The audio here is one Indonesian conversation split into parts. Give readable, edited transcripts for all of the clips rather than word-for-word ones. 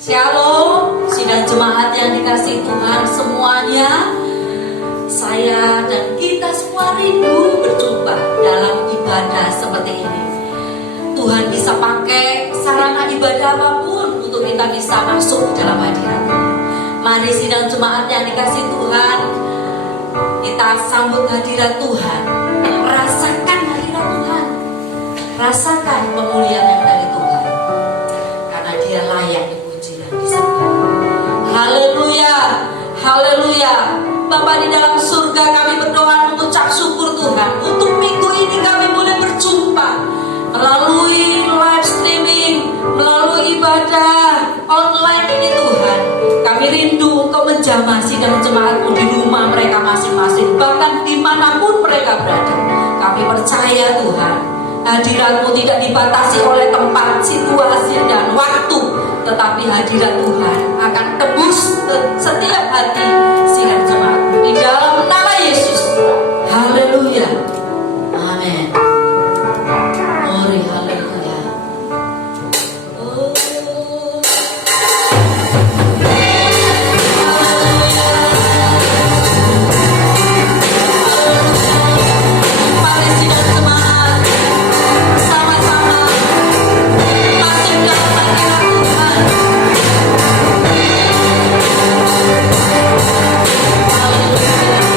Shalom, sidang jemaat yang dikasihi Tuhan semuanya. Saya dan kita semua rindu berjumpa dalam ibadah seperti ini. Tuhan bisa pakai sarana ibadah apapun untuk kita bisa masuk dalam hadirat Tuhan. Mari sidang jemaat yang dikasihi Tuhan, kita sambut hadirat Tuhan. Rasakan hadirat Tuhan. Rasakan pemulihan yang dari Tuhan. Karena Dia layak dipuji dan disembah. Haleluya, haleluya. Bapa di dalam surga, kami berdoa mengucap syukur Tuhan untuk minggu ini kami boleh berjumpa melalui live streaming, melalui ibadah online ini Tuhan. Kami rindu Engkau menjamah sidang jemaatmu di rumah mereka masing-masing, bahkan dimanapun mereka berada. Kami percaya Tuhan, hadirat-Mu tidak dibatasi oleh tempat, situasi, dan waktu, tetapi hadirat Tuhan akan tembus setiap hati sidang jemaat-Mu di dalam nama Yesus. Haleluya, amin. Glory, haleluya. Oh. Mari sidang jemaat bersama-sama masuk dalam hadirat Tuhan. Haleluya.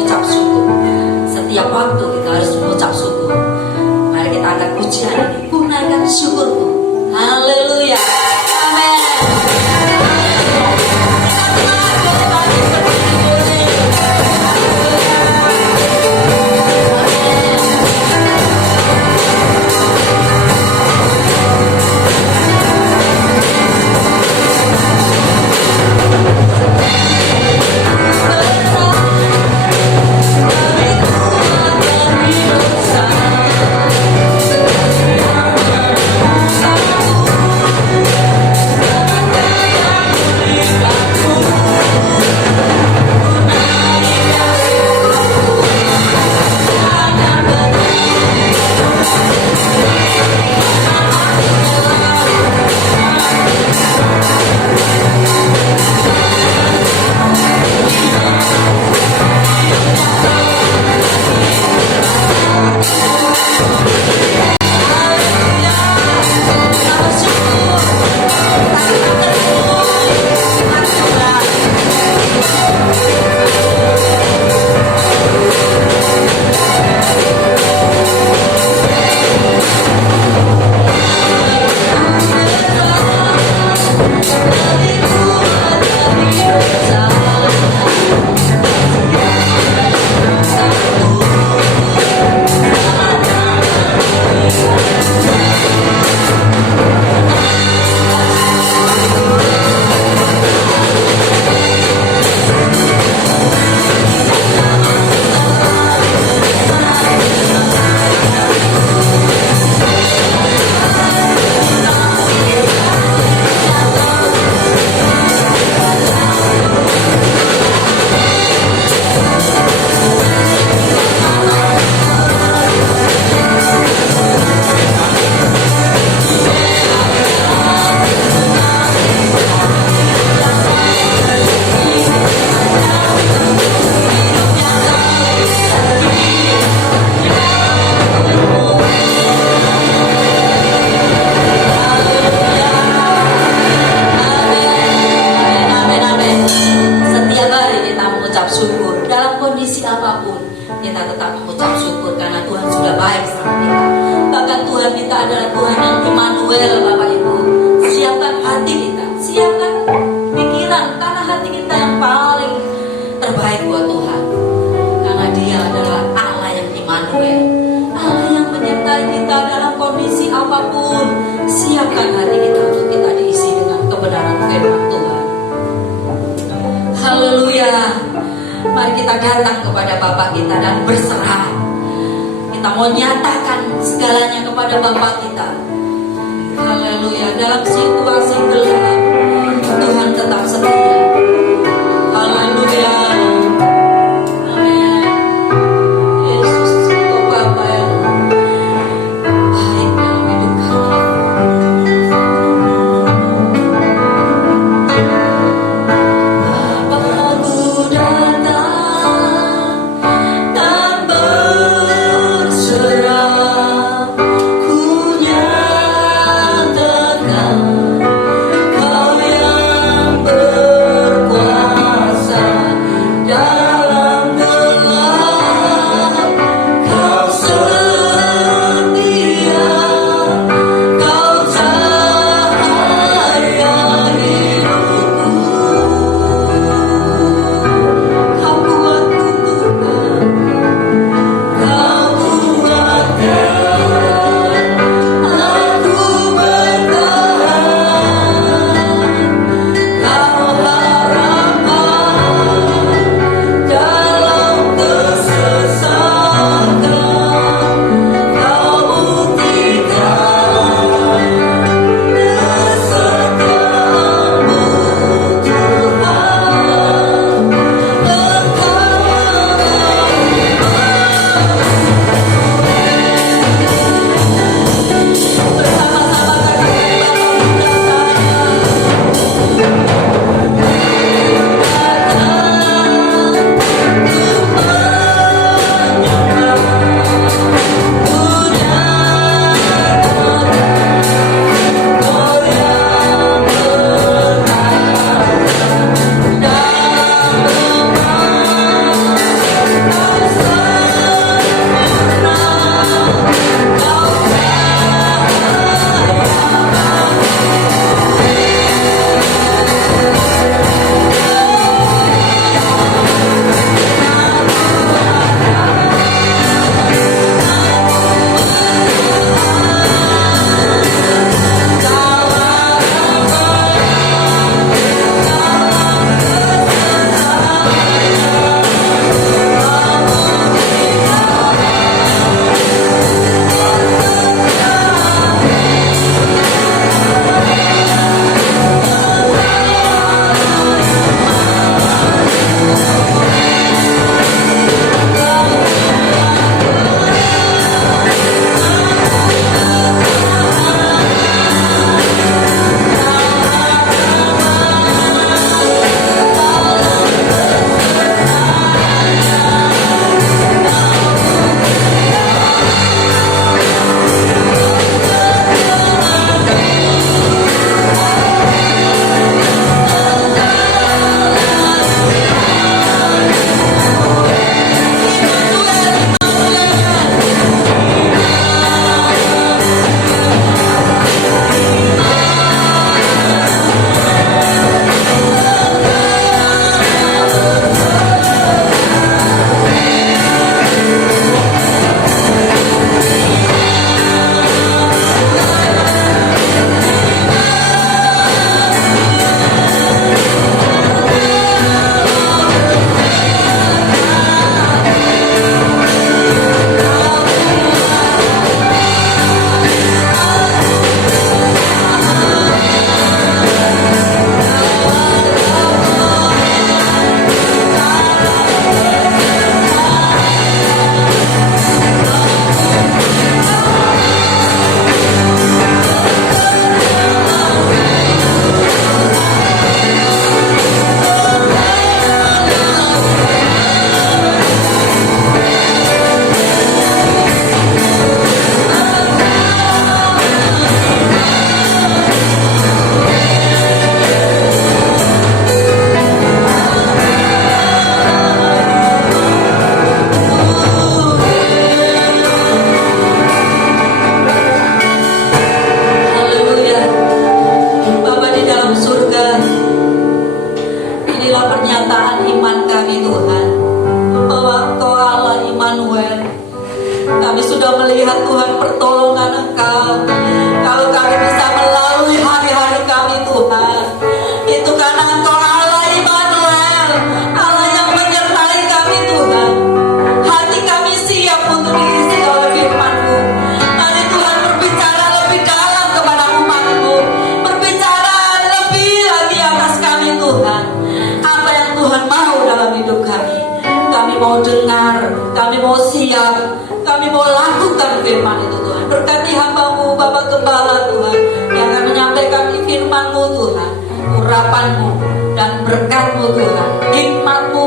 mengucap syukur. Setiap waktu kita harus mengucap syukur. Mari kita angkat pujian ini, tunaikan syukurmu. Haleluya. Amin. Mari kita datang kepada Bapa kita dan berserah. Kita mau nyatakan segalanya kepada Bapa kita. Haleluya. Dalam situasi gelap, Tuhan tetap setia. Haleluya. Amin. Yesus, Engkau Bapa yang baik dalam hidup kami. Kau yang Immanuel. Kami sudah melihat Tuhan pertolongan Engkau. Kalau kami bisa melalui hari-hari kami Tuhan, itu karena Engkau Allah Immanuel, Allah yang menyertai kami Tuhan. Hati kami siap untuk diisi oleh firman-Mu. Mari Tuhan berbicara lebih dalam kepada umat-Mu, berbicara lebih lagi atas kami Tuhan. Apa yang Tuhan mau dalam hidup kami, kami mau dengar, kami mau siap, kami mau lakukan firman itu Tuhan. Berkati hamba-Mu Bapak Gembala Tuhan, yang akan menyampaikan firman-Mu Tuhan, urapan-Mu dan berkat-Mu Tuhan, hikmat-Mu,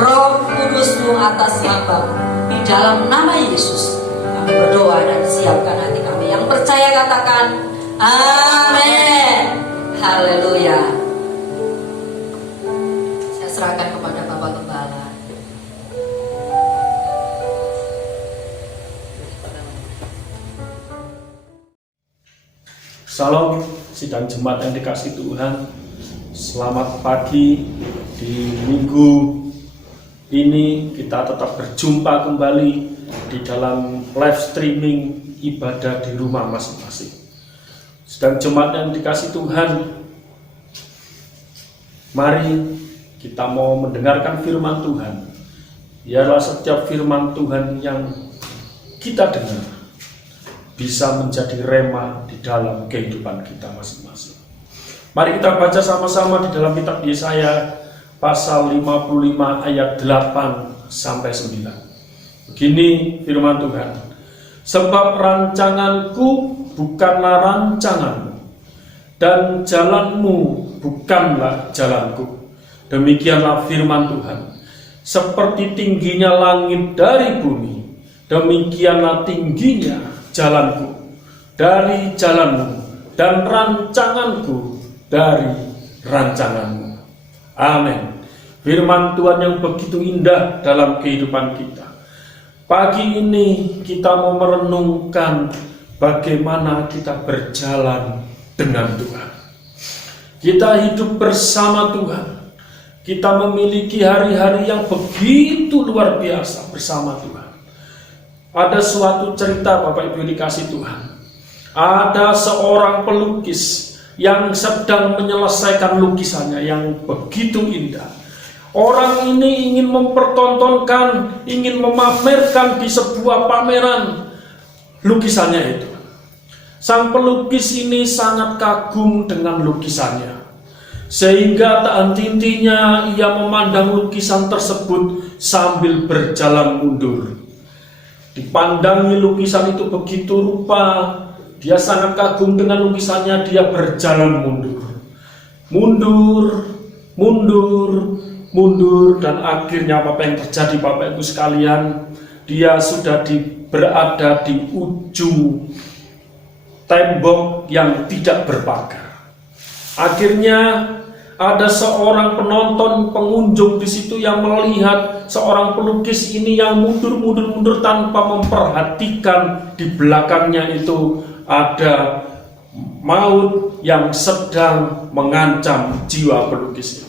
Roh Kudus-Mu atas hamba-Mu. Di dalam nama Yesus kami berdoa dan siapkan hati kami. Yang percaya katakan amin. Haleluya. Saya serahkan kepada Bapak Gembala. Salam sidang jemaat yang dikasih Tuhan. Selamat pagi. Di minggu ini kita tetap berjumpa kembali di dalam live streaming ibadah di rumah masing-masing. Sidang jemaat yang dikasih Tuhan, mari kita mau mendengarkan firman Tuhan. Biarlah setiap firman Tuhan yang kita dengar bisa menjadi rema di dalam kehidupan kita masing-masing. Mari kita baca sama-sama di dalam kitab Yesaya pasal 55 ayat 8 sampai 9. Begini firman Tuhan. Sebab rancanganku bukanlah rancanganmu, dan jalanmu bukanlah jalanku. Demikianlah firman Tuhan. Seperti tingginya langit dari bumi, demikianlah tingginya jalanku dari jalanmu, dan rancanganku dari rancanganmu. Amin. Firman Tuhan yang begitu indah dalam kehidupan kita. Pagi ini kita mau merenungkan bagaimana kita berjalan dengan Tuhan. Kita hidup bersama Tuhan. Kita memiliki hari-hari yang begitu luar biasa bersama Tuhan. Ada suatu cerita Bapak Ibu dikasih Tuhan. Ada seorang pelukis yang sedang menyelesaikan lukisannya yang begitu indah. Orang ini ingin mempertontonkan, ingin memamerkan di sebuah pameran lukisannya itu. Sang pelukis ini sangat kagum dengan lukisannya, sehingga tak henti-hentinya ia memandang lukisan tersebut sambil berjalan mundur. Dipandangi lukisan itu begitu rupa, dia sangat kagum dengan lukisannya, dia berjalan mundur. Mundur, dan akhirnya apa yang terjadi Bapak Ibu sekalian, dia sudah berada di ujung tembok yang tidak berpagar. Akhirnya ada seorang penonton, pengunjung di situ yang melihat seorang pelukis ini yang mundur tanpa memperhatikan di belakangnya itu ada maut yang sedang mengancam jiwa pelukis ini.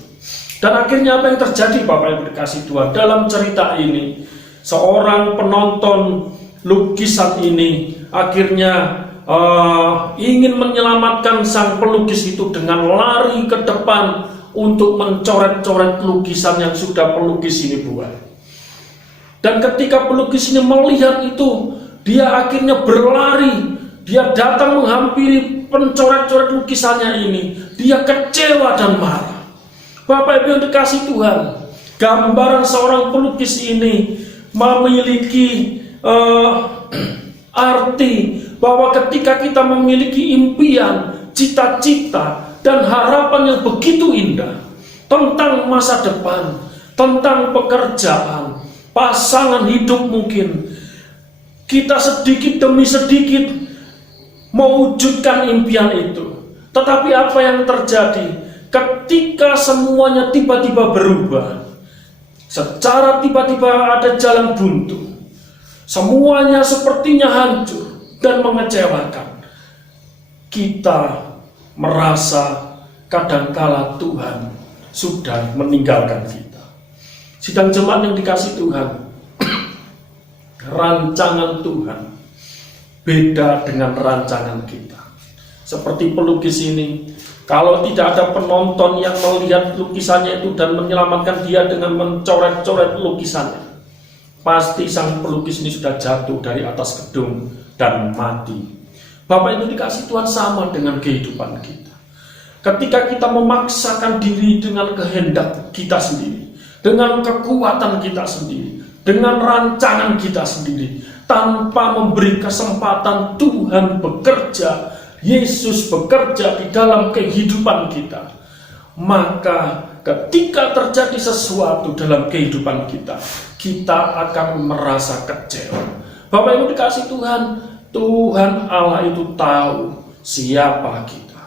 Dan akhirnya apa yang terjadi Bapak Ibu dikasih Tuhan? Dalam cerita ini, seorang penonton lukisan ini akhirnya ingin menyelamatkan sang pelukis itu dengan lari ke depan untuk mencoret-coret lukisan yang sudah pelukis ini buat. Dan ketika pelukis ini melihat itu, dia akhirnya berlari, dia datang menghampiri pencoret-coret lukisannya ini. Dia kecewa dan marah. Bapak Ibu yang dikasih Tuhan, gambaran seorang pelukis ini memiliki arti bahwa ketika kita memiliki impian, cita-cita, dan harapan yang begitu indah tentang masa depan, tentang pekerjaan, pasangan hidup mungkin, kita sedikit demi sedikit mewujudkan impian itu. Tetapi apa yang terjadi ketika semuanya tiba-tiba berubah? Secara tiba-tiba ada jalan buntu. Semuanya sepertinya hancur dan mengecewakan. Kita merasa kadangkala Tuhan sudah meninggalkan kita. Sidang jemaat yang dikasih Tuhan, rancangan Tuhan beda dengan rancangan kita. Seperti pelukis ini, kalau tidak ada penonton yang melihat lukisannya itu dan menyelamatkan dia dengan mencoret-coret lukisannya, pasti sang pelukis ini sudah jatuh dari atas gedung dan mati. Bapak Ibu dikasih Tuhan, sama dengan kehidupan kita. Ketika kita memaksakan diri dengan kehendak kita sendiri, dengan kekuatan kita sendiri, dengan rancangan kita sendiri, tanpa memberi kesempatan Tuhan bekerja, Yesus bekerja di dalam kehidupan kita, maka ketika terjadi sesuatu dalam kehidupan kita, kita akan merasa kecewa. Bapak Ibu dikasih Tuhan, Tuhan Allah itu tahu siapa kita.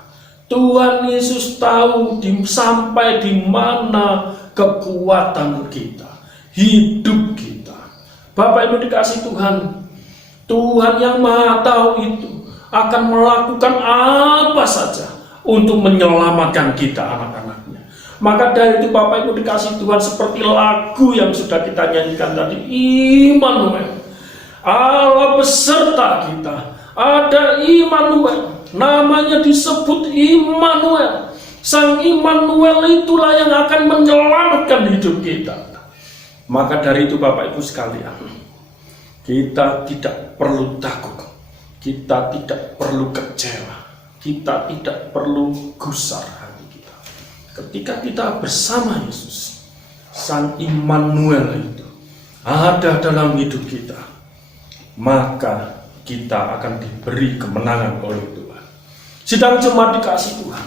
Tuhan Yesus tahu sampai di mana kekuatan kita, hidup kita. Bapak Ibu dikasih Tuhan, Tuhan yang Maha Tahu itu akan melakukan apa saja untuk menyelamatkan kita, anak-anaknya. Maka dari itu Bapak Ibu dikasih Tuhan, seperti lagu yang sudah kita nyanyikan tadi, Immanuel, Allah beserta kita. Ada Immanuel, namanya disebut Immanuel. Sang Immanuel itulah yang akan menyelamatkan hidup kita. Maka dari itu Bapak Ibu sekalian, kita tidak perlu takut, kita tidak perlu kecewa, kita tidak perlu gusar hati kita. Ketika kita bersama Yesus, Sang Immanuel itu ada dalam hidup kita, maka kita akan diberi kemenangan oleh Tuhan. Sidang jemaat dikasih Tuhan,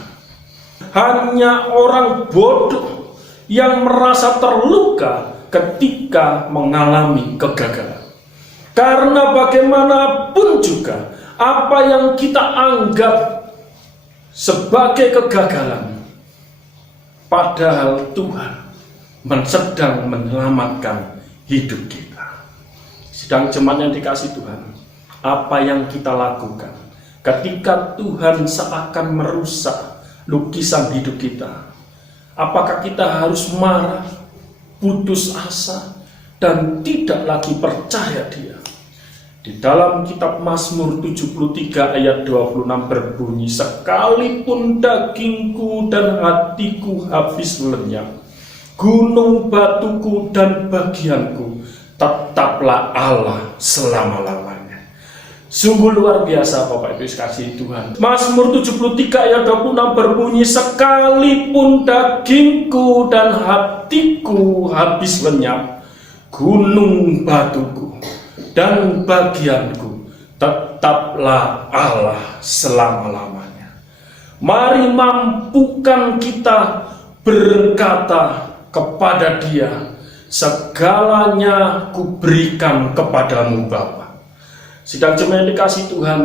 hanya orang bodoh yang merasa terluka ketika mengalami kegagalan. Karena bagaimanapun juga, apa yang kita anggap sebagai kegagalan, padahal Tuhan sedang menyelamatkan hidup kita. Sedang jemaat yang dikasih Tuhan, apa yang kita lakukan ketika Tuhan seakan merusak lukisan hidup kita? Apakah kita harus marah, putus asa, dan tidak lagi percaya Dia? Di dalam kitab Mazmur 73 ayat 26 berbunyi, sekalipun dagingku dan hatiku habis lenyap, gunung batuku dan bagianku, tetaplah Allah selama-lamanya. Sungguh luar biasa Bapak Ibu kasih Tuhan. Mazmur 73 ayat 26 berbunyi, sekalipun dagingku dan hatiku habis lenyap, gunung batuku dan bagianku, tetaplah Allah selama-lamanya. Mari mampukan kita berkata kepada Dia, segalanya kuberikan kepadamu Bapa. Sidang jemaat yang dikasih Tuhan,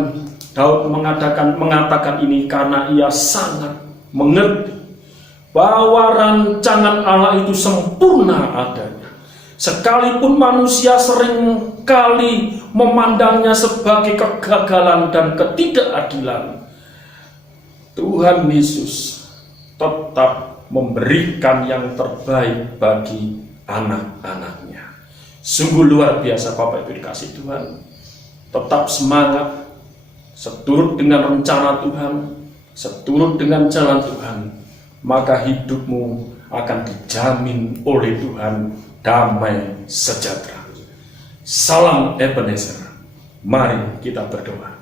Daud mengatakan ini karena ia sangat mengerti bahwa rancangan Allah itu sempurna adanya. Sekalipun manusia seringkali memandangnya sebagai kegagalan dan ketidakadilan, Tuhan Yesus tetap memberikan yang terbaik bagi anak-anaknya. Sungguh luar biasa Bapak Ibu dikasih Tuhan. Tetap semangat, seturut dengan rencana Tuhan, seturut dengan jalan Tuhan, maka hidupmu akan dijamin oleh Tuhan damai sejahtera. Salam Ebenezer. Mari kita berdoa.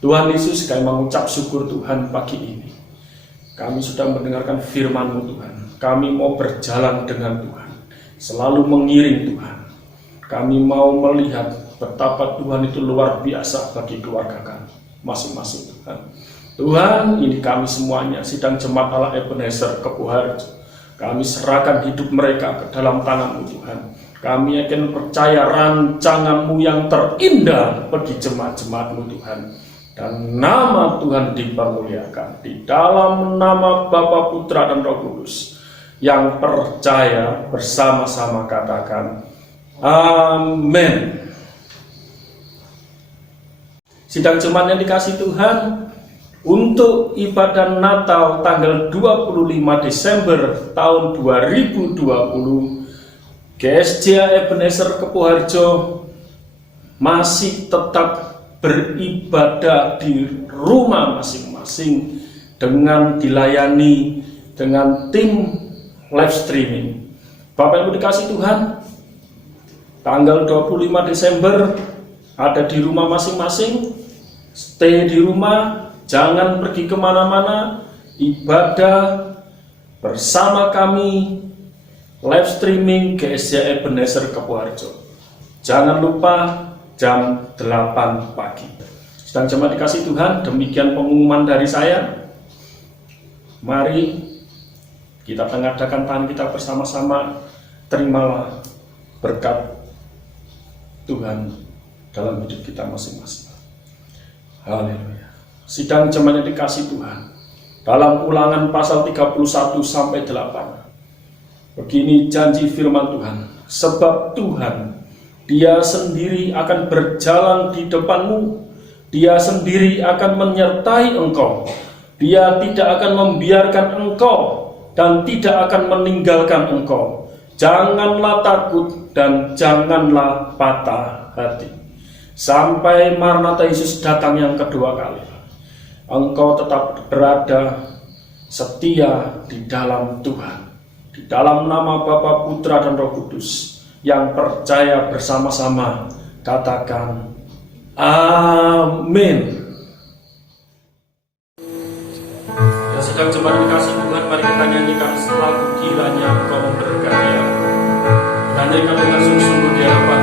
Tuhan Yesus, kami mengucap syukur Tuhan pagi ini. Kami sudah mendengarkan firman-Mu Tuhan. Kami mau berjalan dengan Tuhan, selalu mengiring Tuhan. Kami mau melihat betapa Tuhan itu luar biasa bagi keluarga kami masing-masing Tuhan. Tuhan, ini kami semuanya sidang jemaat Allah Ebenezer Kepuharjo. Kami serahkan hidup mereka ke dalam tangan-Mu Tuhan. Kami akan percaya rancangan-Mu yang terindah bagi jemaat-jemaat-Mu Tuhan. Dan nama Tuhan dipermuliakan di dalam nama Bapa, Putra, dan Roh Kudus. Yang percaya bersama-sama katakan amin. Sidang jemaat yang dikasih Tuhan, untuk ibadah Natal tanggal 25 Desember tahun 2020, GSJ Ebenezer Kepuharjo masih tetap beribadah di rumah masing-masing dengan dilayani dengan tim live streaming. Bapak Ibu dikasih Tuhan, tanggal 25 Desember ada di rumah masing-masing, stay di rumah, jangan pergi kemana-mana, ibadah bersama kami live streaming GSJ Ebenezer Kepuharjo. Jangan lupa jam 8 pagi. Sedang jemaat dikasih Tuhan, demikian pengumuman dari saya. Mari kita mengadakan tangan kita bersama-sama, terimalah berkat Tuhan dalam hidup kita masing-masing. Haleluya. Sidang jemaat dikasih Tuhan, dalam Ulangan pasal 31 sampai 8. Begini janji firman Tuhan, sebab Tuhan, Dia sendiri akan berjalan di depanmu, Dia sendiri akan menyertai engkau, Dia tidak akan membiarkan engkau dan tidak akan meninggalkan engkau. Janganlah takut dan janganlah patah hati. Sampai Maranatha Yesus datang yang kedua kali, engkau tetap berada setia di dalam Tuhan, di dalam nama Bapa, Putra, dan Roh Kudus. Yang percaya bersama-sama katakan amin. Ya, sedang jemaat dikasih Tuhan, mari kita nyanyikan lagu Kiranya Kau Berkarya. Kita nyanyikan dengan sungguh-sungguh di hadapan